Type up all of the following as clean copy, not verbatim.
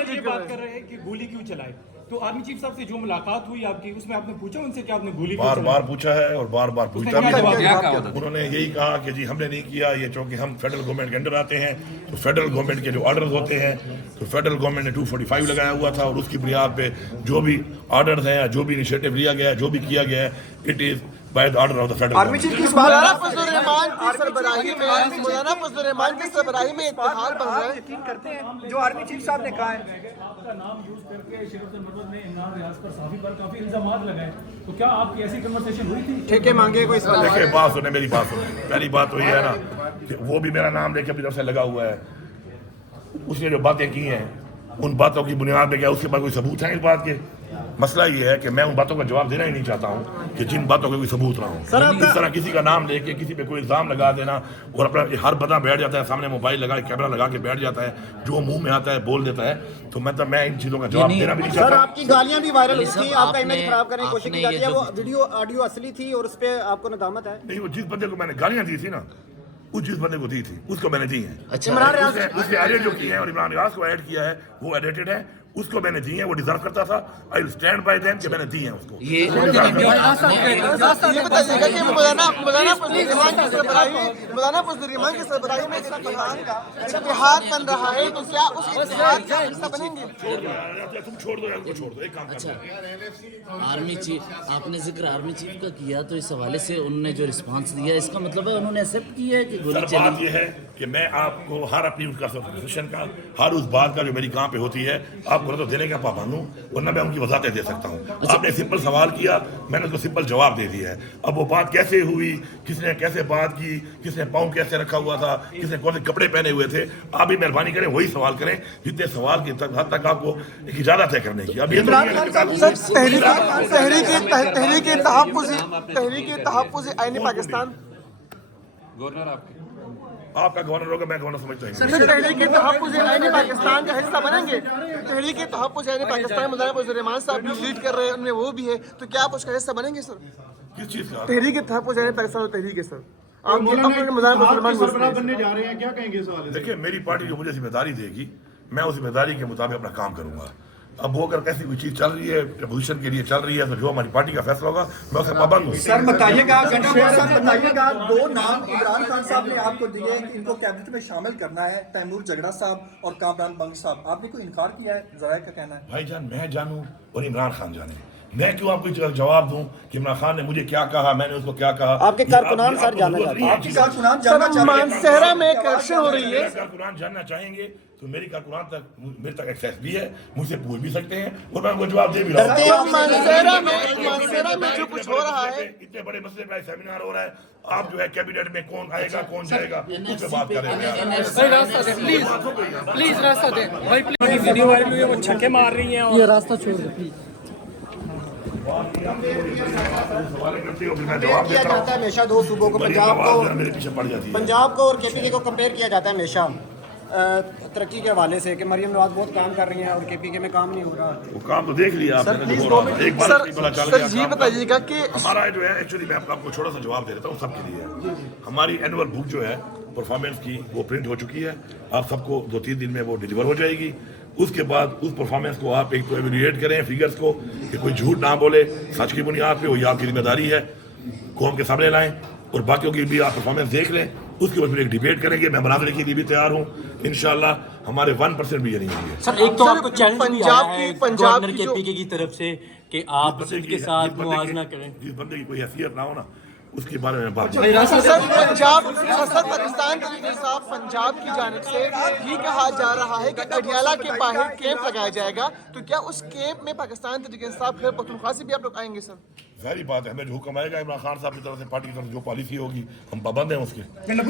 साहब ये बात कर रहे हैं कि गोली क्यों चलाई, तो आर्मी चीफ साहब से जो मुलाकात हुई आपकी उसमें आपने पूछा उनसे कि आपने गोली बार बार पूछा है और बार बार पूछता भी है। उन्होंने यही कहा कि जी हमने नहीं किया ये, चूँकि हम फेडरल गवर्नमेंट के अंडर आते हैं तो फेडरल गवर्नमेंट के जो ऑर्डर्स होते हैं तो फेडरल गवर्नमेंट ने 245 लगाया हुआ था और उसकी बुनियाद पे जो भी ऑर्डर्स हैं या जो भी इनिशिएटिव लिया गया है, जो भी किया गया है, it is by the order of the federal army chief की मौलाना फजलुर रहमान की सरबराही में मौलाना फजलुर रहमान की सरबराही में इत्तेहाद बन रहा है। यकीन करते हैं जो आर्मी चीफ साहब ने कहा है। आपका नाम यूज करके शरीफ मरवत ने इमरान रियाज पर साफी पर काफी इल्जामात लगाए, तो क्या आपकी ऐसी कन्वर्सेशन हुई थी? ठेके मांगे कोई सवाल? देखिए बात सुने, मेरी बात सुने। पहली बात तो ये है ना कि वो भी मेरा नाम लेके अपनी तरफ से लगा हुआ है, उसने जो बातें की हैं उन बातों की बुनियाद पे क्या उसके पास कोई सबूत है इस बात के? मसला ये है कि मैं उन बातों का जवाब देना ही नहीं चाहता हूँ कि जिन बातों का कोई सबूत ना हो। इस तरह किसी का नाम लेके किसी पे कोई इल्जाम लगा देना और अपना हर बंदा बैठ जाता है सामने मोबाइल लगा कैमरा लगा के बैठ जाता है, जो मुंह में आता है बोल देता है, तो मतलब मैं इन चीज़ों का जवाब देना भी नहीं सर चाहता। आपकी गालियां भी वायरल हुई थी, आपका इमेज खराब करने की कोशिश की जाती है, वो वीडियो ऑडियो असली थी और उस पे आपको नदामत है? नहीं, वो जिस बंदे को मैंने गालियाँ दी थी ना, उस जिस बंदे को दी थी उसको मैंने दी है। अच्छा, इमरान रियाज उसने एडिट जो किए हैं और इमरान रियाज को ऐड किया है वो एडिटेड है, उसको मैंने दी है, वो डिजर्व करता था। I will stand by them कि मैंने दी है उसको। ये बताइएगा कि मौलाना फजलुर रहमान की सरबराही में इत्तेहाद का इत्तेहाद बन रहा है, तो क्या उस इत्तेहाद का हिस्सा बनेंगे? तुम छोड़ दो या उनको छोड़ दो, एक काम करो। आर्मी चीफ, आपने जिक्र आर्मी चीफ का किया तो इस हवाले से उन्होंने जो रिस्पांस दिया इसका मतलब है उन्होंने एक्सेप्ट किया है कि गोली सर बात यह है कि मैं आपको हर अपनी उसका सेशन का हर उस बात का जो मेरी कहाँ पे होती है आपको तो देने का पाबंद हूँ, वरना मैं उनकी वजाहतें दे सकता हूँ। आपने सिंपल सवाल किया, मैंने उसको सिंपल जवाब दे दिया है। अब वो बात कैसे हुई, किसने कैसे बात की, किसने पाँव कैसे रखा हुआ था, किसने कौन से कपड़े पहने हुए थे, आप भी मेहरबानी करें वही सवाल करें जितने सवाल की हद तक आपको एक इजाजत है करने की। अब ये तहरीक तहफ्फुज़ आईन पाकिस्तान आपका गवर्नर होगा, मैं गवर्नर समझता हूँ। तहरीक तहफ्फुज़ आईन पाकिस्तान का हिस्सा बनेंगे? तहरीक तहफ्फुज़ आईन पाकिस्तान मौलाना फजलुर रहमान साहब भी लीड कर रहे हैं, उनमें वो भी है, तो क्या आप उसका हिस्सा बनेंगे सर? किस चीज़ का? तहरीक तहफ्फुज़ आईन पाकिस्तान और तहरीक है सर, आप मौलाना फजलुर रहमान बनने जा रहे हैं, क्या कहेंगे इस हवाले से? देखिए मेरी पार्टी जो मुझे जिम्मेदारी देगी मैं उस जिम्मेदारी के मुताबिक अपना काम करूंगा। अब वो अगर कैसी कोई चीज़ चल रही है अपोजिशन के लिए चल रही है तो जो हमारी पार्टी का फैसला होगा मैं उससे पाबंद हूँ। सर बताइएगा, बताइएगा, दो नाम इमरान खान साहब ने आपको दिए कि इनको कैबिनेट में शामिल करना है, तैमूर झगड़ा साहब और कामरान बंग साहब, आपने कोई इनकार किया है? जरा का कहना है भाईजान मैं जानूं और इमरान खान जाने, मैं क्यों आपको जवाब दूं कि इमरान खान ने मुझे क्या कहा, मैंने उसको क्या कहा? आपके कारकुनान सर जानना चाहते हैं, आपके कारकुनान जानना चाहते हैं। मानसहरा में करप्शन हो रही है, कारकुनान जानना चाहेंगे तो मेरी कारकुनान तक मेरे तक एक्सेस भी है, मुझसे पूछ भी सकते हैं और मैं उनको जवाब दे भी रहा हूँ। मानसहरा में जो कुछ हो रहा है, इतने बड़े मसले का सेमिनार हो रहा है, आप जो है कैबिनेट में कौन आएगा कौन जाएगा उस पर बात करेंगे। प्लीज रास्ता दे भाई, प्लीज। वीडियो वायरल हुई है, वो छक्के मार रही हैं, ये रास्ता छोड़ दो प्लीज। किया जाता है हमेशा दो सूबों को, मेरे पीछे पड़ जाती है। पंजाब को और केपीके को कंपेयर किया जाता है हमेशा तरक्की के हवाले से कि मरियम नवाज बहुत काम कर रही हैं और केपीके में काम नहीं हो रहा। वो काम तो देख लिया आपने, एक बार पता चल गया। जी बताइएगा कि हमारा जो है एक्चुअली मैं आपको छोटा सा जवाब दे देता हूँ सबके लिए। हमारी एनुअल बुक जो है परफॉर्मेंस की वो प्रिंट हो चुकी है, आप सबको 2-3 दिन में वो डिलीवर हो जाएगी। उसके बाद उस परफॉर्मेंस को आप एक तो एवेल्युएट करें फिगर्स को कि कोई झूठ ना बोले, सच की बुनियाद पे, वो ये आपकी जिम्मेदारी है, कौम के सामने लाएं और बाकियों की भी आप परफॉर्मेंस देख लें। उसके बाद फिर एक डिबेट करेंगे, मैं मुनाज़रे के लिए भी तैयार हूँ इंशाल्लाह। हमारे 1% भी ये नहीं होंगे। सर एक तो आपको चैलेंज पंजाब के पीके की तरफ से कि आप उनके साथ मुआवजा करें। जिस बंदे की कोई हैसियत ना हो ना उसके बारे में बात सर पाकिस्तान तहरीक साहब पंजाब की जानिब से ये कहा जा रहा है कि अडियाला के बाहर कैंप लगाया जाएगा, तो क्या उस कैंप में पाकिस्तान तहरीक इंसाफ खैबर पख्तूनख्वा से भी आप लोग आएंगे सर? सारी बात है, हमें जो हुक्म आएगा इमरान खान साहब की तरफ से, पार्टी की तरफ से जो पॉलिसी होगी हम पाबंद हैं उसके।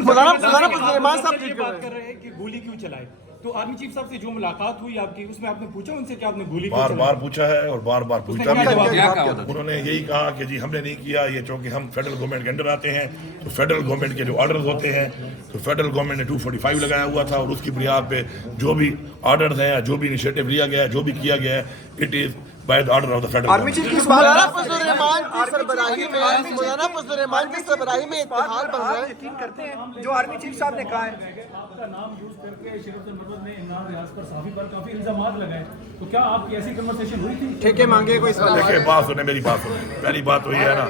मौलाना फजलुर रहमान साहब ये बात कर रहे हैं कि गोली क्यों चलाई, तो आर्मी चीफ साहब से जो मुलाकात हुई आपकी उसमें आपने पूछा उनसे कि आपने गोली बार बार पूछा है और बार बार पूछता भी है। उन्होंने यही कहा कि जी हमने नहीं किया ये, चूँकि हम फेडरल गवर्नमेंट के अंडर आते हैं तो फेडरल गवर्नमेंट के जो ऑर्डर्स होते हैं तो फेडरल गवर्नमेंट ने 245 लगाया हुआ था और उसकी बुनियाद पे जो भी ऑर्डर्स हैं या जो भी इनिशिएटिव लिया गया है, जो भी किया गया है, it is by the order of the federal army chief government. की मौलाना फजलुर रहमान की सरबराही में मौलाना फजलुर रहमान की सरबराही में इत्तेहाद बन रहा है। यकीन करते हैं जो आर्मी चीफ साहब ने कहा है। आपका नाम यूज करके शरीफ मरवत ने इमरान रियाज पर साफी पर काफी इल्जामात लगाए, तो क्या आपकी ऐसी कन्वर्सेशन हुई थी? ठेके मांगे कोई सवाल? देखिए बात सुने, मेरी बात सुने। पहली बात तो ये है ना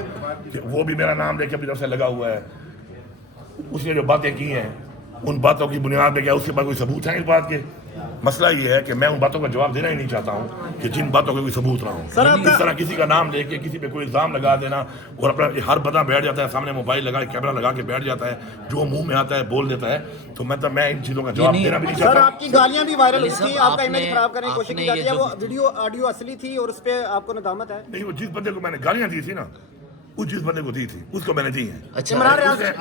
कि वो भी मेरा नाम लेके अपनी तरफ से लगा हुआ है। उसने जो बातें की हैं उन बातों की बुनियाद में क्या उसके पास कोई सबूत है इस बात के? मसला ये है कि मैं उन बातों का जवाब देना ही नहीं चाहता हूँ कि जिन बातों का कोई सबूत ना हो। इस तरह किसी का नाम लेके किसी पे कोई इल्जाम लगा देना और अपना हर बंदा बैठ जाता है सामने, मोबाइल लगा कैमरा लगा के बैठ जाता है, जो मुंह में आता है बोल देता है, तो मैं इन चीज़ों का जवाब देना भी नहीं सर चाहता। आपकी गालियां भी वायरल हुई थी, आपका आपने- इमेज खराब करने की कोशिश की आपने जाती है, ये वो जो- वीडियो ऑडियो असली थी और उस पर आपको नदामत है? नहीं, वो जिस बंदे को मैंने गालियाँ दी थी ना, उस जिस बंदे को दी थी उसको मैंने दी हैं। अच्छा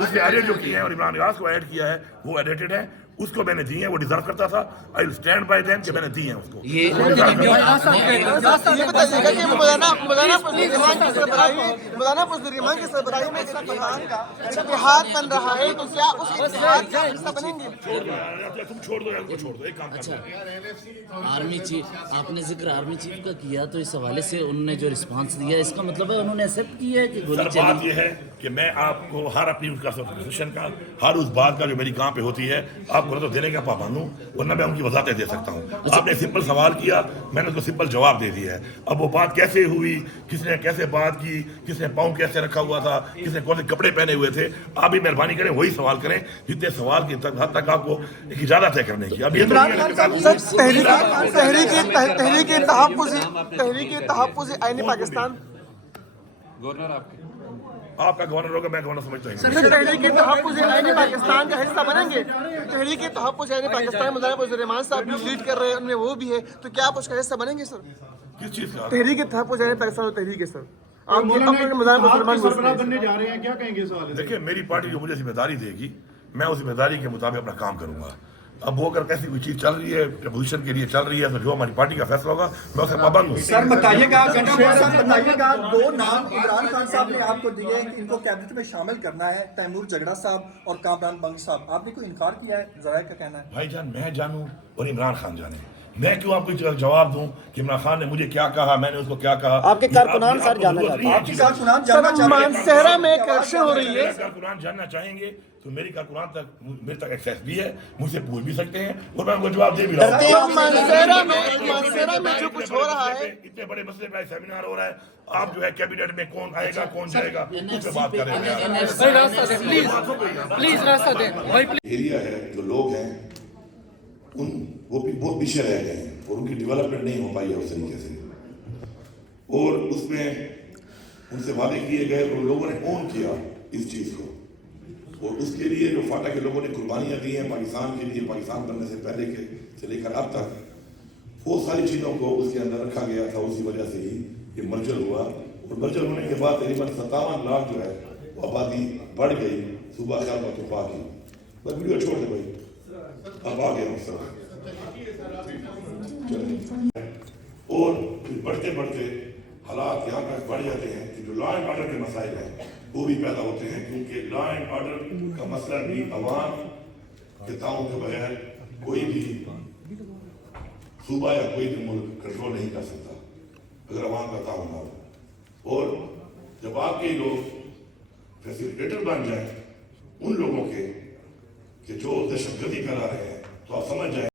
उसने एडिट जो किया है और इमरान रियाज को ऐड किया है वो एडिटेड है, उसको मैंने दी है, वो डिजर्व करता था। I will stand by them कि मैंने दी है उसको। ये ये बताइएगा कि मौलाना फजलुर रहमान की सरबराही में इत्तेहाद बन रहा है, तो क्या उस इत्तेहाद का हिस्सा बनेंगे? तुम छोड़ दो यार, उसको छोड़ दो, एक काम अच्छा, करो। आर्मी चीफ, आपने जिक्र आर्मी चीफ का किया, तो इस हवाले से उन्होंने जो रिस्पांस दिया, इसका मतलब है उन्होंने एक्सेप्ट किया है कि गोली सर बात चली? यह है कि मैं आपको हर अपनी उसका सजेशन का, हर उस बात का जो मेरी कहाँ पे होती है आपको ना तो देने का पाबंद हूँ, वरना मैं उनकी वजाहतें दे सकता हूँ। आपने सिंपल सवाल किया, मैंने उसको सिंपल जवाब दे दिया है। अब वो बात कैसे हुई, किसने कैसे बात की, किसने पाँव कैसे रखा हुआ था, किसने कौन से कपड़े पहने हुए थे, आप भी मेहरबानी करें वही सवाल करें जितने सवाल की हद तक आपको एक इजाजत है करने की। अब ये तो नहीं है कि तहरीक तहफ़्फ़ुज़ आईन पाकिस्तान आपका गवर्नर होगा, मैं गवर्नर समझता हूँ। तहरीक तहफ़्फ़ुज़ आईन पाकिस्तान का हिस्सा बनेंगे? तहरीक तहफ़्फ़ुज़ आईन पाकिस्तान मौलाना फजलुर रहमान साहब भी लीड कर रहे हैं, उनमें वो भी है, तो क्या आप उसका हिस्सा बनेंगे सर? किस चीज़ का? तहरीक तहफ़्फ़ुज़ आईन पाकिस्तान और तहरीक है सर, आप मौलाना फजलुर रहमान बनने जा रहे हैं, क्या कहेंगे इस हवाले से? देखिए मेरी पार्टी जो मुझे जिम्मेदारी देगी मैं उस जिम्मेदारी के मुताबिक अपना काम करूंगा। अब वो अगर कैसी कोई चीज़ चल रही है, पोजीशन के लिए चल रही है, तो जो हमारी पार्टी का फैसला होगा मैं उसे पाबंद हूँ। सर बताइएगा, दो नाम इमरान खान साहब ने आपको दिए कि इनको कैबिनेट में शामिल करना है, तैमूर झगड़ा साहब और कामरान बंग साहब, आपने कोई इनकार किया है? जरा का कहना है। भाईजान मैं जानूं और इमरान खान जाने, मैं क्यों आपको जवाब दूं कि इमरान खान ने मुझे क्या कहा, मैंने उसको क्या कहा? आपके कारकुनान सर जानना चाहते हैं। आपकी कारकुनान जानना चाहते हैं। मानसेहरा में करप्शन हो रही है। कारकुनान जानना चाहेंगे तो मेरी कारकुनान तक मेरे तक एक्सेस भी है, मुझसे पूछ भी सकते हैं और मैं उनको जवाब दे भी रहा हूँ। मानसेहरा में जो कुछ हो रहा है, इतने बड़े मसले का सेमिनार हो रहा है, आप जो है कैबिनेट में कौन आएगा कौन जाएगा उस पर बात करेंगे। एरिया है जो लोग हैं उन वो भी बहुत पीछे रह गए हैं और उनकी डेवलपमेंट नहीं हो पाई है उस तरीके से, और उसमें उनसे वादे किए गए और लोगों ने ओन किया इस चीज़ को, और उसके लिए जो फाटा के लोगों ने कुर्बानियाँ दी हैं पाकिस्तान के लिए, पाकिस्तान बनने से पहले के से लेकर अब तक, वो सारी चीज़ों को उसके अंदर रखा गया था। उसी वजह से ही ये मर्जर हुआ, और मर्जर होने के बाद तकरीबन 57 लाख जो है वो आबादी बढ़ गई सूबा ख्याल में तुफा की। बस वीडियो छोड़ दे भाई, अब आ गया सर। और फिर बढ़ते बढ़ते हालात यहाँ तक बढ़ जाते हैं कि जो लॉ एंड ऑर्डर के मसाइल हैं वो भी पैदा होते हैं, क्योंकि लॉ एंड ऑर्डर का मसला भी अवाम के ताउन के बगैर कोई भी सूबा या कोई भी मुल्क कंट्रोल नहीं कर सकता अगर अवाम का ताउन ना हो। और जब आपके लोग फैसिलिटेटर बन जाए उन लोगों के कि जो दहशतगर्दी करा रहे हैं, तो आप समझ जाए